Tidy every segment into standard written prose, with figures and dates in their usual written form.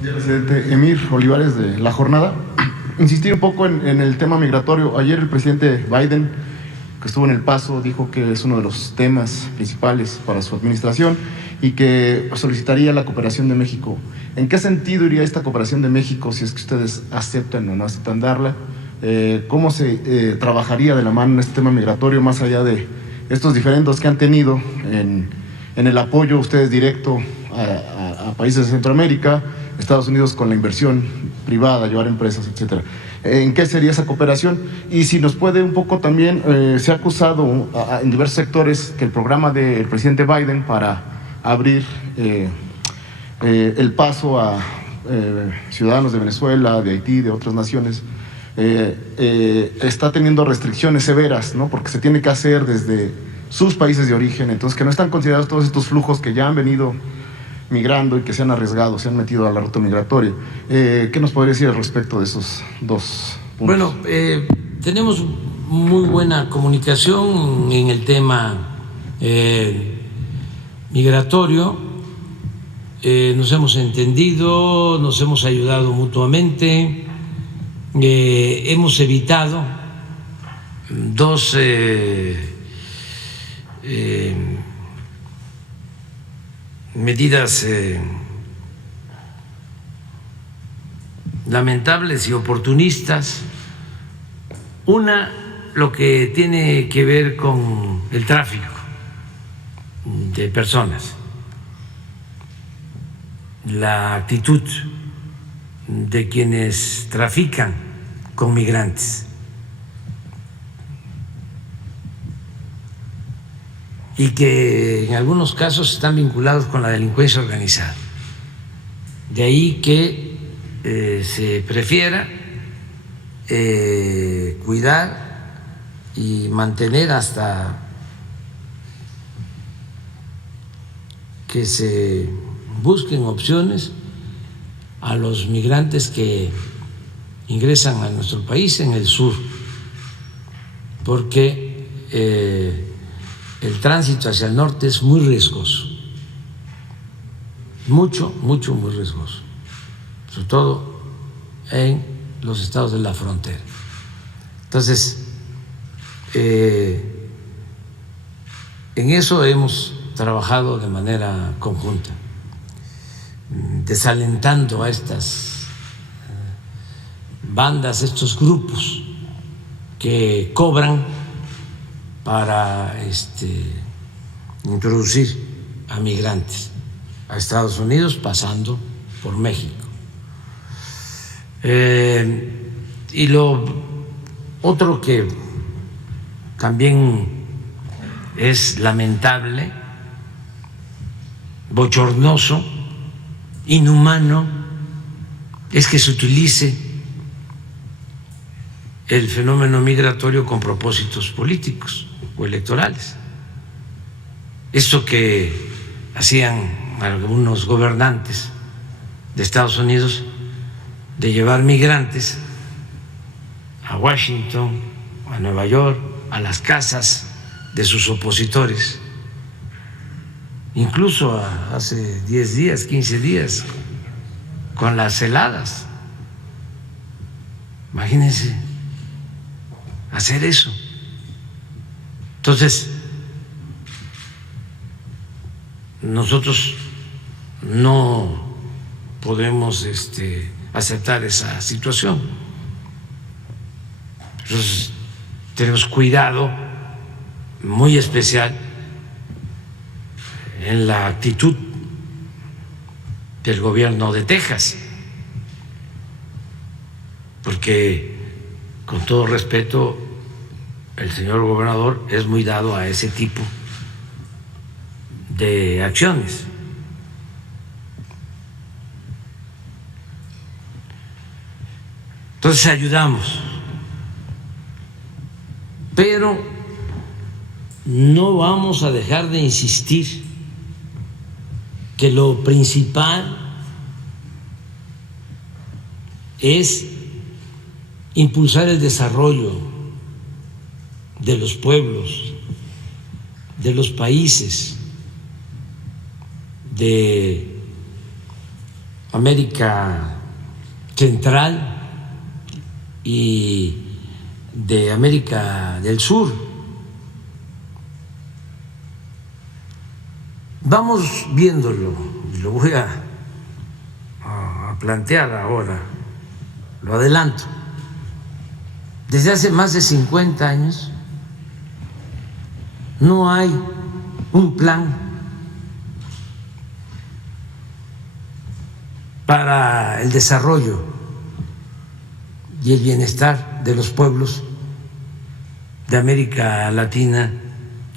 Presidente Emir Olivares de La Jornada. Insistir un poco en el tema migratorio. Ayer el presidente Biden, que estuvo en El Paso, dijo que es uno de los temas principales para su administración y que solicitaría la cooperación de México. ¿En qué sentido iría esta cooperación de México si es que ustedes aceptan o no aceptan darla? ¿Cómo se trabajaría de la mano en este tema migratorio, más allá de estos diferendos que han tenido en el apoyo ustedes directo a países de Centroamérica, Estados Unidos con la inversión privada, llevar empresas, etcétera? ¿En qué sería esa cooperación? Y si nos puede un poco también, se ha acusado en diversos sectores que el programa del presidente Biden para abrir el paso a ciudadanos de Venezuela, de Haití, de otras naciones, está teniendo restricciones severas, ¿no? Porque se tiene que hacer desde sus países de origen, entonces que no están considerados todos estos flujos que ya han venido migrando y que se han arriesgado, se han metido a la ruta migratoria. ¿Qué nos podría decir al respecto de esos dos puntos? Bueno, tenemos muy buena comunicación en el tema migratorio. Nos hemos entendido, nos hemos ayudado mutuamente, hemos evitado dos medidas lamentables y oportunistas. Una, lo que tiene que ver con el tráfico de personas, la actitud de quienes trafican con migrantes y que en algunos casos están vinculados con la delincuencia organizada. De ahí que se prefiera cuidar y mantener hasta que se busquen opciones a los migrantes que ingresan a nuestro país en el sur, porque el tránsito hacia el norte es muy riesgoso, muy riesgoso, sobre todo en los estados de la frontera. Entonces, en eso hemos trabajado de manera conjunta, desalentando a estas bandas, estos grupos que cobran para introducir a migrantes a Estados Unidos pasando por México. Y lo otro que también es lamentable, bochornoso, inhumano, es que se utilice el fenómeno migratorio con propósitos políticos o electorales. Esto que hacían algunos gobernantes de Estados Unidos de llevar migrantes a Washington, a Nueva York, a las casas de sus opositores, incluso hace 10 días, 15 días, con las heladas. Imagínense hacer eso. Entonces, nosotros no podemos aceptar esa situación. Entonces, tenemos cuidado muy especial en la actitud del gobierno de Texas, porque, con todo respeto, el señor gobernador es muy dado a ese tipo de acciones. Entonces ayudamos, pero no vamos a dejar de insistir que lo principal es impulsar el desarrollo de los pueblos, de los países, de América Central y de América del Sur. Vamos viéndolo, y lo voy a plantear ahora, lo adelanto. Desde hace más de 50 años no hay un plan para el desarrollo y el bienestar de los pueblos de América Latina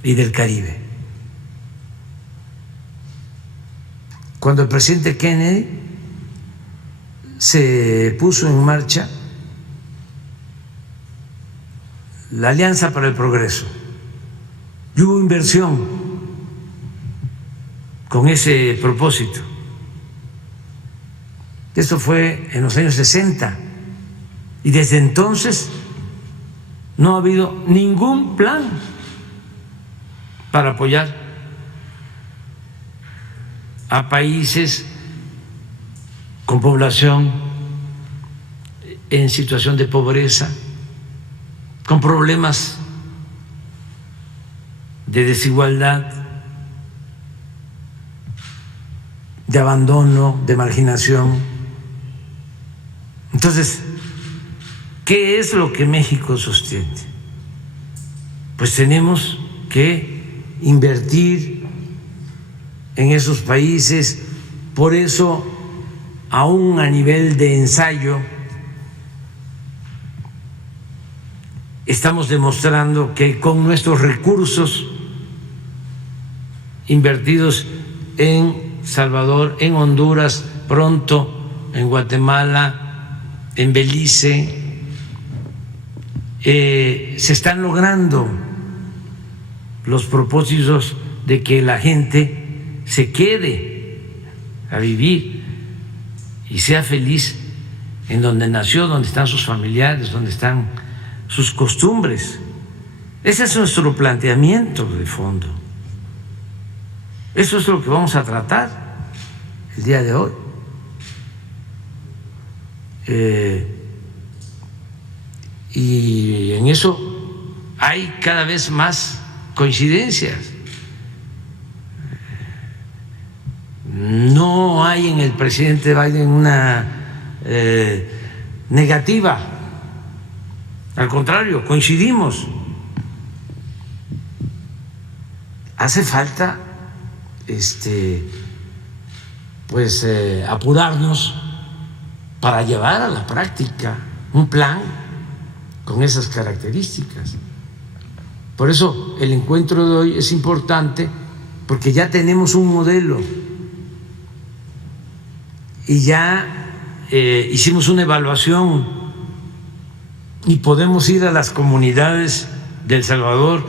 y del Caribe. Cuando el presidente Kennedy se puso en marcha la Alianza para el Progreso y hubo inversión con ese propósito. Esto fue en los años 60 y desde entonces no ha habido ningún plan para apoyar a países con población en situación de pobreza, con problemas de desigualdad, de abandono, de marginación. Entonces, ¿qué es lo que México sostiene? Pues tenemos que invertir en esos países. Por eso, aún a nivel de ensayo, estamos demostrando que con nuestros recursos invertidos en Salvador, en Honduras, pronto en Guatemala, en Belice, se están logrando los propósitos de que la gente se quede a vivir y sea feliz en donde nació, donde están sus familiares, donde están sus costumbres. Ese es nuestro planteamiento de fondo. Eso es lo que vamos a tratar el día de hoy. Y en eso hay cada vez más coincidencias. No hay en el presidente Biden una negativa, al contrario, coincidimos. Hace falta pues apurarnos para llevar a la práctica un plan con esas características. Por eso el encuentro de hoy es importante, porque ya tenemos un modelo y ya hicimos una evaluación y podemos ir a las comunidades de El Salvador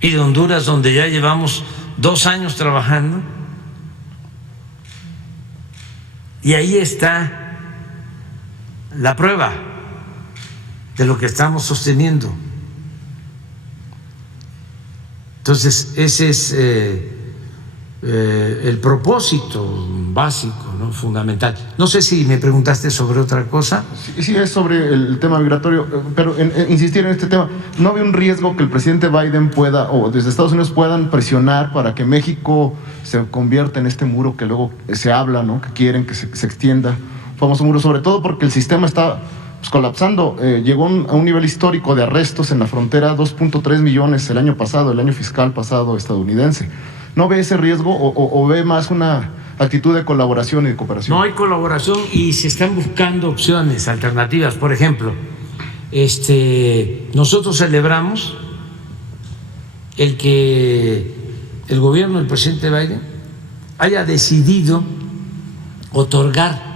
y de Honduras, donde ya llevamos 2 años trabajando, y ahí está la prueba de lo que estamos sosteniendo. Entonces, ese es el propósito básico, ¿no? Fundamental. No sé si me preguntaste sobre otra cosa. Sí, es sobre el tema migratorio, pero insistir en este tema. ¿No había un riesgo que el presidente Biden pueda, o desde Estados Unidos puedan presionar para que México se convierta en este muro que luego se habla, ¿no? Que quieren que se extienda, famoso muro, sobre todo porque el sistema está pues colapsando? Llegó a un nivel histórico de arrestos en la frontera, 2.3 millones el año pasado, el año fiscal pasado estadounidense. ¿No ve ese riesgo o ve más una actitud de colaboración y de cooperación? No hay colaboración y se están buscando opciones alternativas. Por ejemplo, nosotros celebramos el que el gobierno del presidente Biden haya decidido otorgar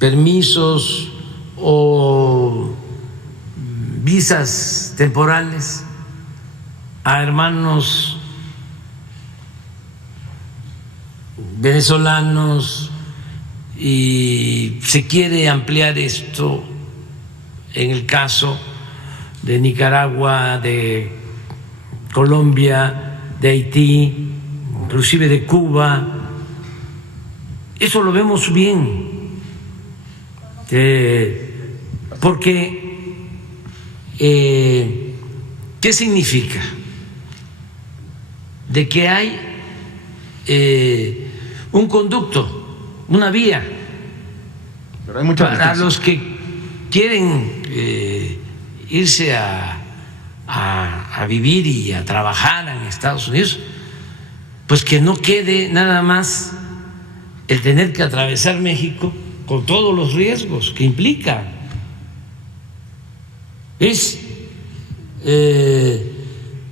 permisos o visas temporales a hermanos venezolanos, y se quiere ampliar esto en el caso de Nicaragua, de Colombia, de Haití, inclusive de Cuba, Eso lo vemos bien, porque ¿qué significa? De que hay un conducto, una vía Pero hay mucha para resistencia. los que quieren irse a vivir y a trabajar en Estados Unidos, pues que no quede nada más el tener que atravesar México con todos los riesgos que implica. Es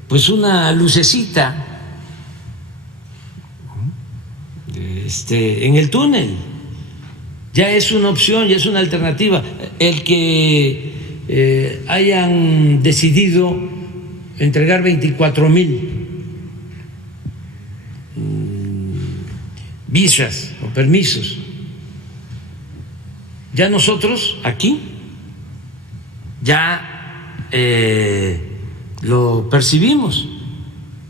pues una lucecita en el túnel. Ya es una opción, ya es una alternativa. El que hayan decidido entregar 24,000 visas o permisos, ya nosotros aquí ya lo percibimos,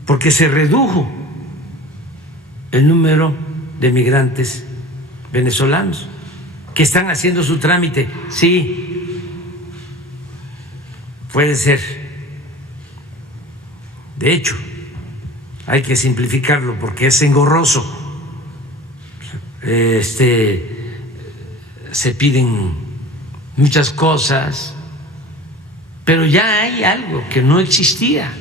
porque se redujo el número de migrantes venezolanos que están haciendo su trámite. Sí, puede ser. De hecho, hay que simplificarlo porque es engorroso. Se piden muchas cosas, pero ya hay algo que no existía.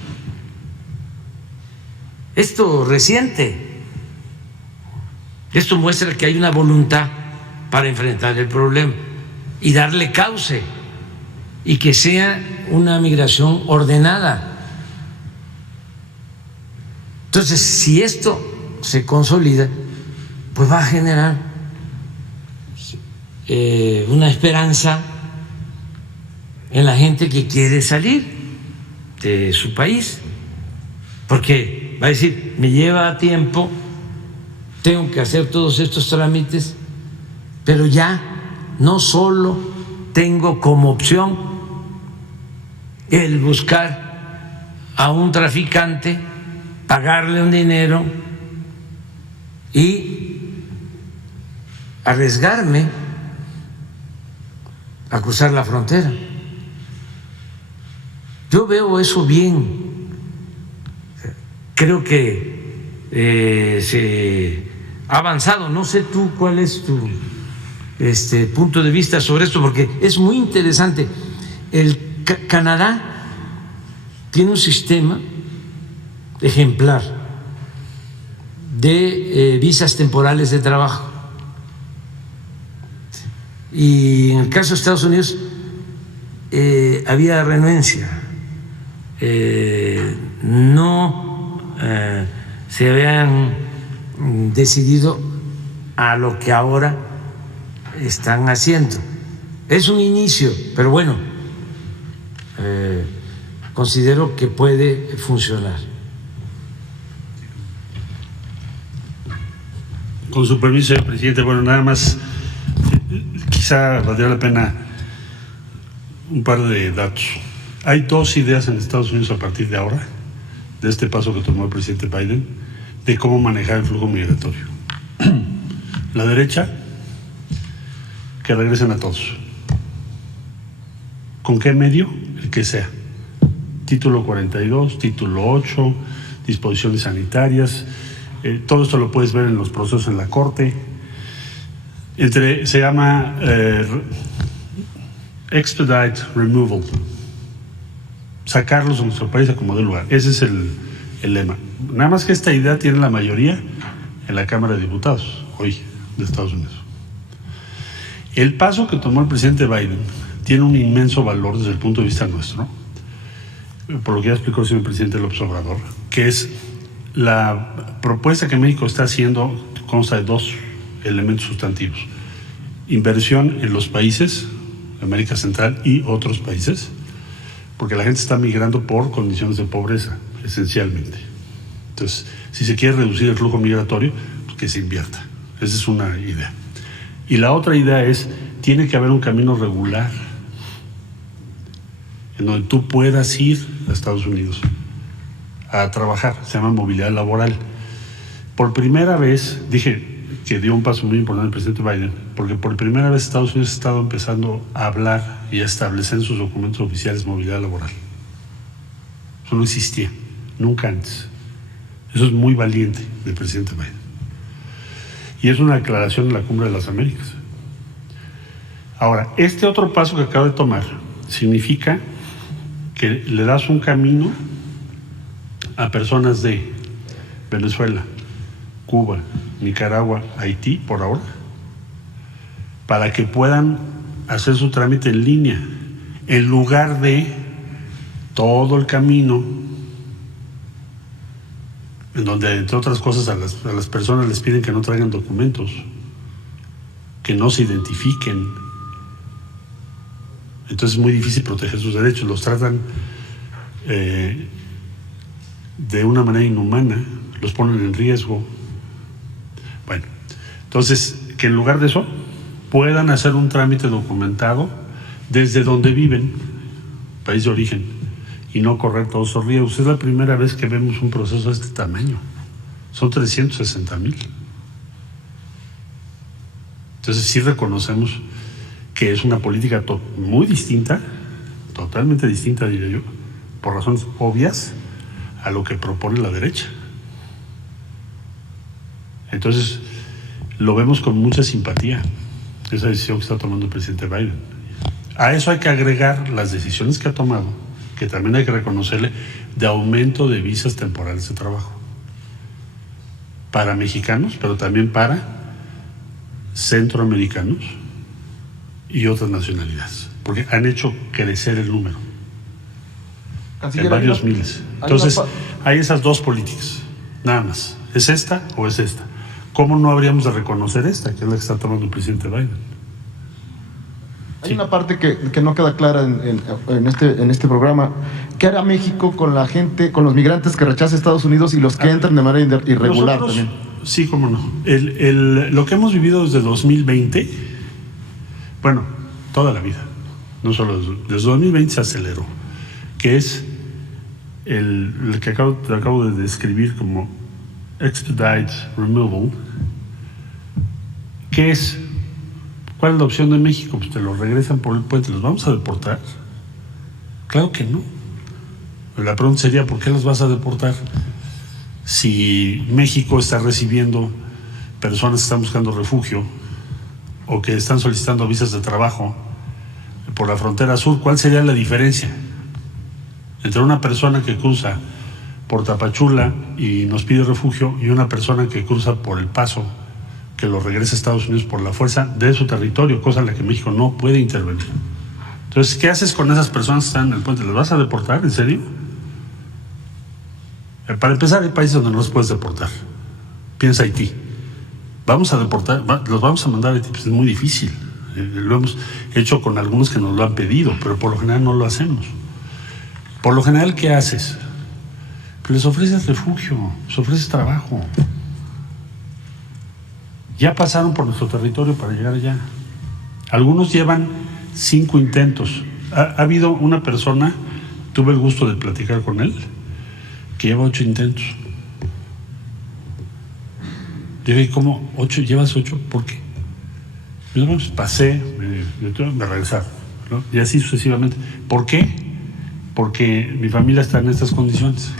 Esto reciente, esto muestra que hay una voluntad para enfrentar el problema y darle cauce, y que sea una migración ordenada. Entonces, si esto se consolida, pues va a generar una esperanza en la gente que quiere salir de su país, porque va a decir, me lleva tiempo, tengo que hacer todos estos trámites, pero ya no solo tengo como opción el buscar a un traficante, pagarle un dinero y arriesgarme a cruzar la frontera. Yo veo eso bien. Creo que se ha avanzado. No sé tú cuál es tu punto de vista sobre esto, porque es muy interesante. Canadá tiene un sistema ejemplar de visas temporales de trabajo, y en el caso de Estados Unidos había renuencia, no se habían decidido a lo que ahora están haciendo. Es un inicio, pero bueno, considero que puede funcionar. Con su permiso, señor presidente, bueno, nada más, quizá valdría la pena un par de datos. Hay dos ideas en Estados Unidos a partir de ahora, de este paso que tomó el presidente Biden, de cómo manejar el flujo migratorio. La derecha, que regresen a todos. ¿Con qué medio? El que sea. Título 42, título 8, disposiciones sanitarias. Todo esto lo puedes ver en los procesos en la Corte. Se llama expedite removal. Sacarlos de nuestro país a como dé lugar. Ese es el lema. Nada más que esta idea tiene la mayoría en la Cámara de Diputados hoy de Estados Unidos. El paso que tomó el presidente Biden tiene un inmenso valor desde el punto de vista nuestro, por lo que ya explicó el señor presidente López Obrador, que es la propuesta que México está haciendo, consta de dos elementos sustantivos: inversión en los países, América Central y otros países, porque la gente está migrando por condiciones de pobreza, esencialmente. Entonces, si se quiere reducir el flujo migratorio, pues que se invierta. Esa es una idea. Y la otra idea es, tiene que haber un camino regular en donde tú puedas ir a Estados Unidos a trabajar. Se llama movilidad laboral. Por primera vez, dije, que dio un paso muy importante el presidente Biden, porque por primera vez Estados Unidos ha estado empezando a hablar y a establecer en sus documentos oficiales movilidad laboral. Eso no existía, nunca antes. Eso es muy valiente del presidente Biden. Y es una declaración de la Cumbre de las Américas. Ahora, este otro paso que acaba de tomar significa que le das un camino a personas de Venezuela, Cuba, Nicaragua, Haití, por ahora, para que puedan hacer su trámite en línea, en lugar de todo el camino en donde, entre otras cosas, a las personas les piden que no traigan documentos, que no se identifiquen. Entonces es muy difícil proteger sus derechos, los tratan de una manera inhumana, los ponen en riesgo. Bueno, entonces, que en lugar de eso puedan hacer un trámite documentado desde donde viven, país de origen, y no correr todos esos riesgos. Es la primera vez que vemos un proceso de este tamaño. Son 360,000. Entonces sí reconocemos que es una política muy distinta, totalmente distinta, diría yo, por razones obvias, a lo que propone la derecha. Entonces, lo vemos con mucha simpatía, esa decisión que está tomando el presidente Biden. A eso hay que agregar las decisiones que ha tomado, que también hay que reconocerle, de aumento de visas temporales de trabajo para mexicanos, pero también para centroamericanos y otras nacionalidades, porque han hecho crecer el número en varios miles. Entonces, hay esas dos políticas, nada más. ¿Es esta o es esta? ¿Cómo no habríamos de reconocer esta, que es la que está tomando el presidente Biden? Hay una parte que no queda clara en este programa. ¿Qué hará México con la gente, con los migrantes que rechaza Estados Unidos y los que entran de manera irregular también? Sí, cómo no. Lo que hemos vivido desde 2020, bueno, toda la vida, no solo desde 2020 se aceleró, que es el que acabo de describir como expedite removal. ¿Qué es? ¿Cuál es la opción de México? Pues te los regresan por el puente. ¿Los vamos a deportar? Claro que no. La pregunta sería, ¿por qué los vas a deportar? Si México está recibiendo personas que están buscando refugio o que están solicitando visas de trabajo por la frontera sur, ¿cuál sería la diferencia entre una persona que cruza por Tapachula y nos pide refugio y una persona que cruza por El Paso, que lo regresa a Estados Unidos por la fuerza de su territorio, cosa en la que México no puede intervenir? Entonces, ¿qué haces con esas personas que están en el puente? ¿Las vas a deportar? ¿En serio? Para empezar, hay países donde no los puedes deportar. Piensa Haití. ¿Vamos a deportar? ¿Los vamos a mandar a Haití? Pues es muy difícil. Lo hemos hecho con algunos que nos lo han pedido, pero por lo general no lo hacemos. Por lo general, ¿qué haces? Pues les ofreces refugio, les ofreces trabajo. Ya pasaron por nuestro territorio para llegar allá. Algunos llevan 5 intentos. Ha habido una persona, tuve el gusto de platicar con él, que lleva 8 intentos. Digo, ¿y cómo? ¿8? ¿Llevas 8? ¿Por qué? Yo pues pasé, me regresaron, ¿no? Y así sucesivamente. ¿Por qué? Porque mi familia está en estas condiciones.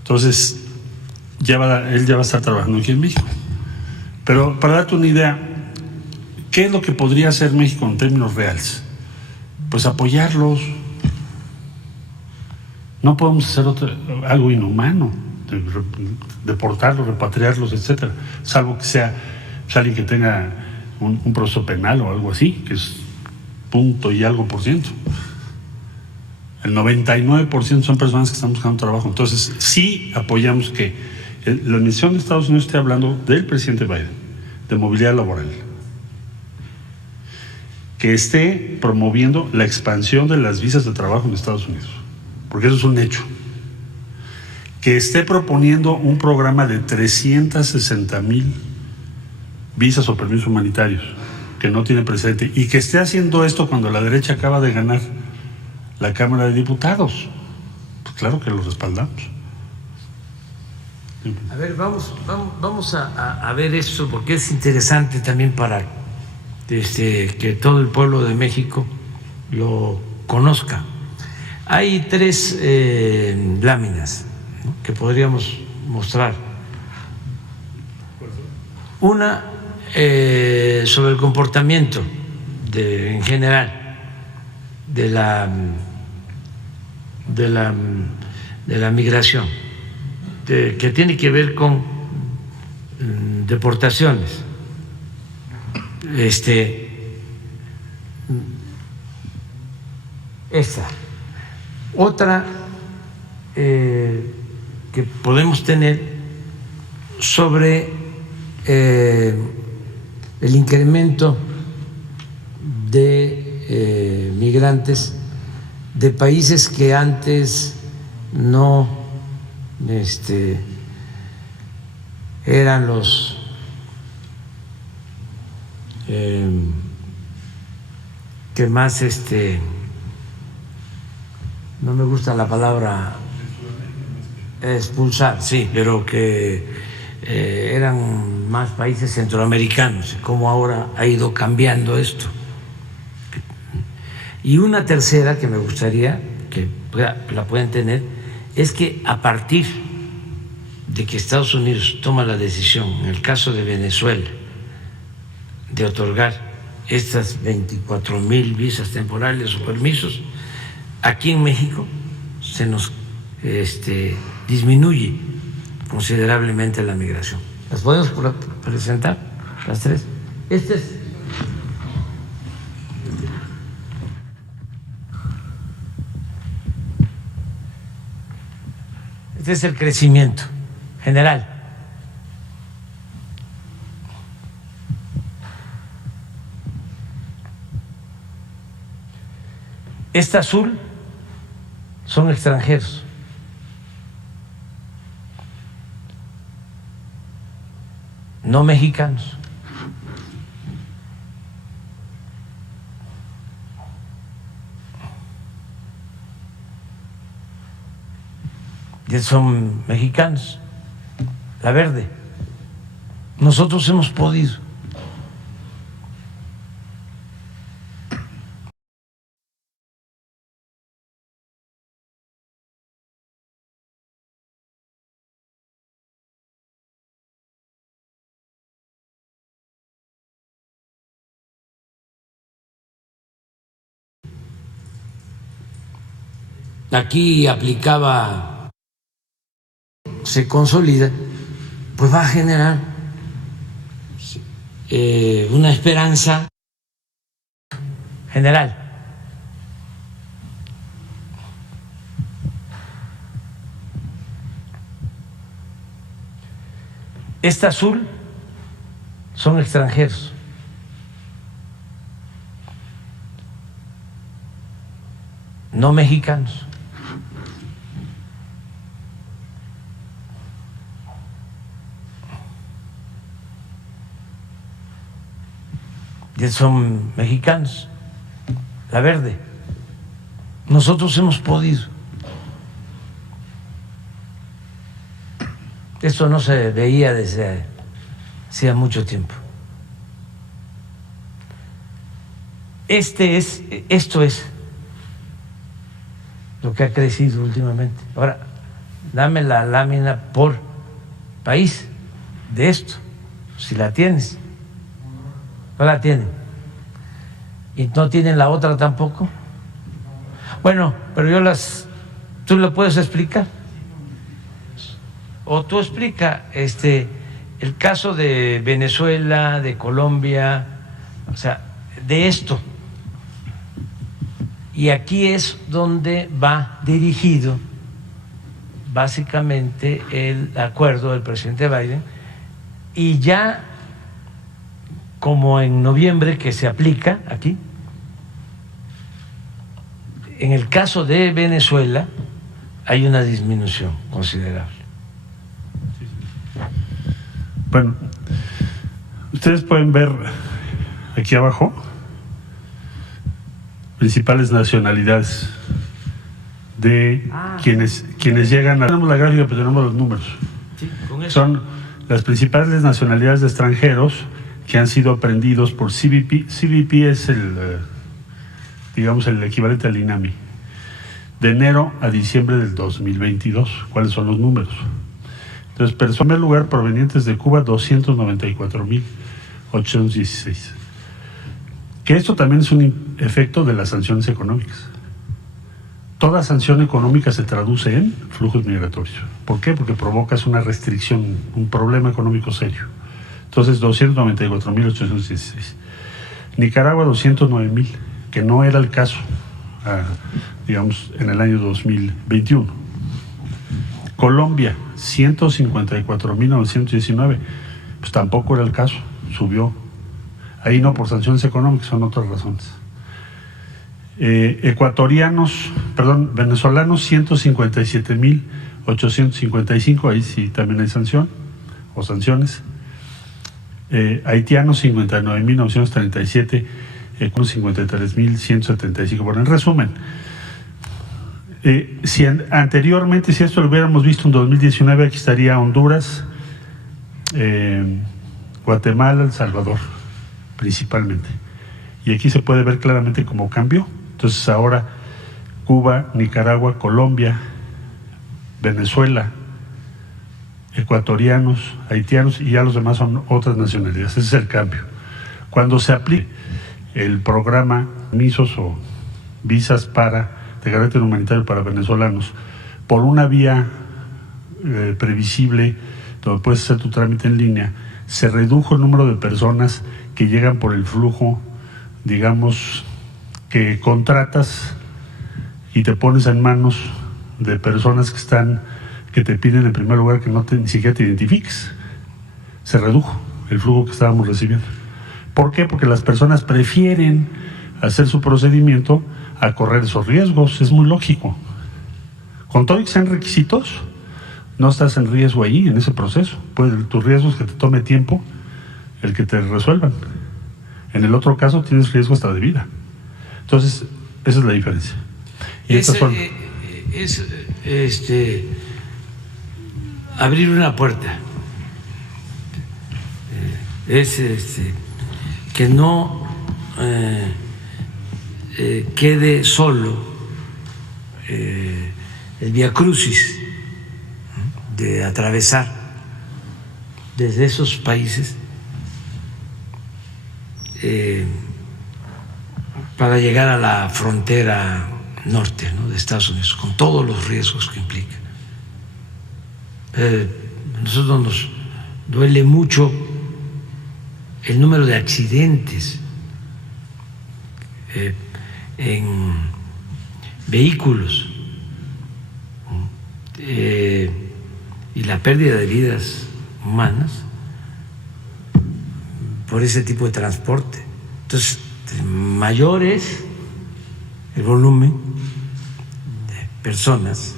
Entonces, él ya va a estar trabajando aquí en México. Pero para darte una idea, ¿qué es lo que podría hacer México en términos reales? Pues apoyarlos. No podemos hacer algo inhumano, deportarlos, repatriarlos, etcétera, salvo que sea alguien que tenga un proceso penal o algo así, que es punto y algo por ciento. El 99% son personas que están buscando trabajo. Entonces, sí apoyamos que la administración de Estados Unidos esté hablando del presidente Biden, de movilidad laboral, que esté promoviendo la expansión de las visas de trabajo en Estados Unidos, porque eso es un hecho, que esté proponiendo un programa de 360,000 visas o permisos humanitarios, que no tiene precedente, y que esté haciendo esto cuando la derecha acaba de ganar la Cámara de Diputados. Pues claro que lo respaldamos. A ver, vamos a ver esto porque es interesante también para que todo el pueblo de México lo conozca. Hay tres láminas, ¿no?, que podríamos mostrar. Una sobre el comportamiento en general de la migración, que tiene que ver con deportaciones. Esta. Otra que podemos tener sobre el incremento de migrantes de países que antes no eran los que más no me gusta la palabra expulsar, sí, pero que eran más países centroamericanos, como ahora ha ido cambiando esto. Y una tercera que me gustaría que la pueden tener es que a partir de que Estados Unidos toma la decisión, en el caso de Venezuela, de otorgar estas 24,000 visas temporales o permisos, aquí en México se nos disminuye considerablemente la migración. ¿Las podemos presentar las tres? Este es el crecimiento general. Esta azul son extranjeros. No mexicanos. Y son mexicanos. La verde. Nosotros hemos podido. Aquí aplicaba, se consolida, pues va a generar una esperanza general. Esta azul son extranjeros. No mexicanos. Y son mexicanos. La verde. Nosotros hemos podido. Esto no se veía desde hacía mucho tiempo. Esto es lo que ha crecido últimamente. Ahora, dame la lámina por país de esto, si la tienes. No la tienen. ¿Y no tienen la otra tampoco? Bueno, pero tú lo puedes explicar. O tú explica el caso de Venezuela, de Colombia, o sea, de esto. Y aquí es donde va dirigido básicamente el acuerdo del presidente Biden, y ya como en noviembre que se aplica aquí, en el caso de Venezuela hay una disminución considerable. Bueno, ustedes pueden ver aquí abajo principales nacionalidades de quienes llegan a... Tenemos la gráfica, pero tenemos los números. Sí, con eso. Son las principales nacionalidades de extranjeros que han sido aprendidos por CBP. CBP es digamos, el equivalente al INAMI. De enero a diciembre del 2022. ¿Cuáles son los números? Entonces, en primer lugar, provenientes de Cuba, 294.816. Que esto también es un efecto de las sanciones económicas. Toda sanción económica se traduce en flujos migratorios. ¿Por qué? Porque provocas una restricción, un problema económico serio. Entonces, 294.816. Nicaragua, 209.000, que no era el caso, digamos, en el año 2021. Colombia, 154.919, pues tampoco era el caso, subió. Ahí no por sanciones económicas, son otras razones. Venezolanos, 157.855, ahí sí también hay sanción o sanciones. Haitianos, 59.937, 53.175. Bueno, en resumen, si anteriormente, si esto lo hubiéramos visto en 2019, aquí estaría Honduras, Guatemala, El Salvador, principalmente. Y aquí se puede ver claramente cómo cambió. Entonces ahora Cuba, Nicaragua, Colombia, Venezuela, ecuatorianos, haitianos y ya los demás son otras nacionalidades. Ese es el cambio. Cuando se aplique el programa MISOS o visas de carácter humanitario para venezolanos por una vía previsible, donde puedes hacer tu trámite en línea, se redujo el número de personas que llegan por el flujo, digamos, que contratas y te pones en manos de personas que te piden en primer lugar que ni siquiera te identifiques. Se redujo el flujo que estábamos recibiendo. ¿Por qué? Porque las personas prefieren hacer su procedimiento a correr esos riesgos. Es muy lógico. Con todo y que sean requisitos, no estás en riesgo ahí, en ese proceso. Tu riesgo es que te tome tiempo el que te resuelvan. En el otro caso tienes riesgo hasta de vida. Entonces, esa es la diferencia. Y abrir una puerta. Que no quede solo el viacrucis de atravesar desde esos países para llegar a la frontera norte, ¿no?, de Estados Unidos, con todos los riesgos que implica. Nosotros nos duele mucho el número de accidentes en vehículos y la pérdida de vidas humanas por ese tipo de transporte. Entonces, mayor es el volumen de personas,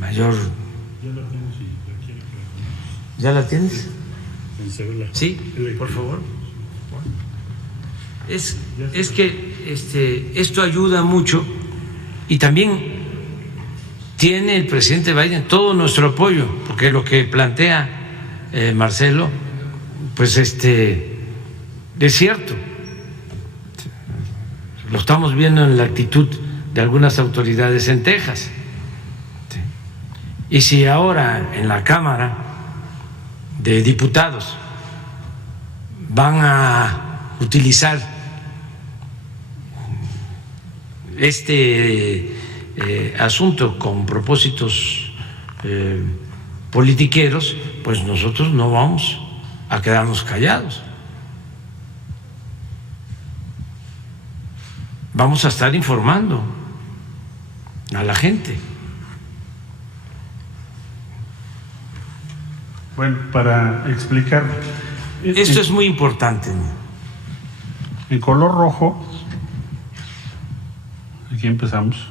mayor. ¿Ya la tienes? Sí, por favor. Es que esto ayuda mucho y también tiene el presidente Biden todo nuestro apoyo, porque lo que plantea Marcelo, pues es cierto. Lo estamos viendo en la actitud de algunas autoridades en Texas. Y si ahora en la Cámara de Diputados van a utilizar asunto con propósitos politiqueros, pues nosotros no vamos a quedarnos callados. Vamos a estar informando a la gente. Bueno, para explicar. Esto es muy importante. En color rojo, aquí empezamos,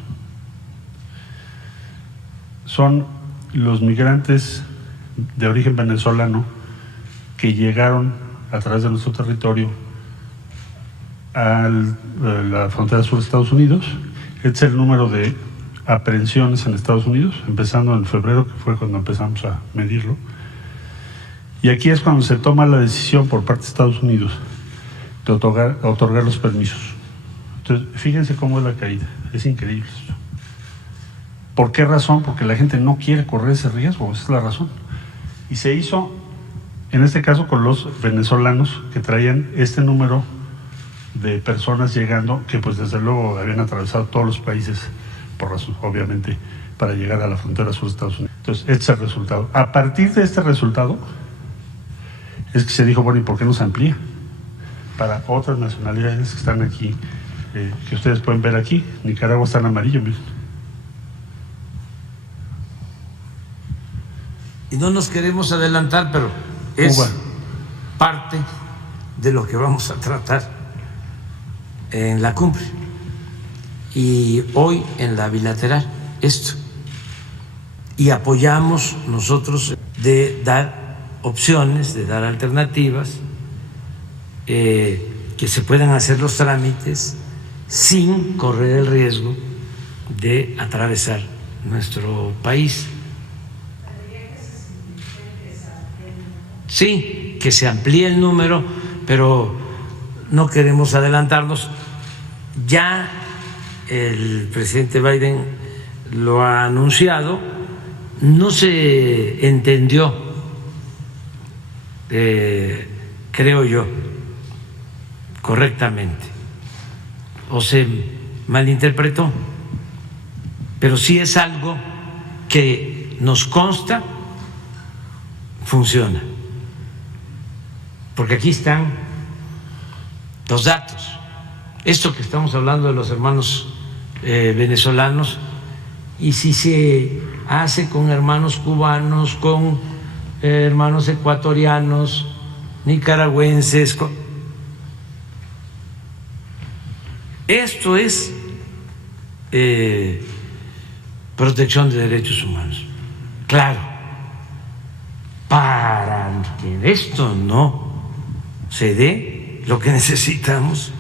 son los migrantes de origen venezolano que llegaron a través de nuestro territorio a la frontera sur de Estados Unidos. Este es el número de aprehensiones en Estados Unidos, empezando en febrero, que fue cuando empezamos a medirlo. Y aquí es cuando se toma la decisión por parte de Estados Unidos de otorgar los permisos. Entonces, fíjense cómo es la caída, es increíble esto. ¿Por qué razón? Porque la gente no quiere correr ese riesgo, esa es la razón. Y se hizo, en este caso, con los venezolanos que traían este número de personas llegando, que pues desde luego habían atravesado todos los países, por razón, obviamente, para llegar a la frontera sur de Estados Unidos. Entonces, este es el resultado. A partir de este resultado, es que se dijo, bueno, ¿y por qué no se amplía? Para otras nacionalidades que están aquí, que ustedes pueden ver aquí. Nicaragua está en amarillo, miren. Y no nos queremos adelantar, pero es Cuba. parte de lo que vamos a tratar en la cumbre y hoy en la bilateral, esto. Y apoyamos nosotros de dar opciones, de dar alternativas, que se puedan hacer los trámites sin correr el riesgo de atravesar nuestro país. Sí, que se amplíe el número, pero no queremos adelantarnos. Ya el presidente Biden lo ha anunciado, no se entendió, creo yo, correctamente, o se malinterpretó, pero sí es algo que nos consta, funciona. Porque aquí están los datos. Esto que estamos hablando de los hermanos venezolanos, y si se hace con hermanos cubanos, con hermanos ecuatorianos, nicaragüenses. Esto es protección de derechos humanos. Claro, para que esto no se dé, lo que necesitamos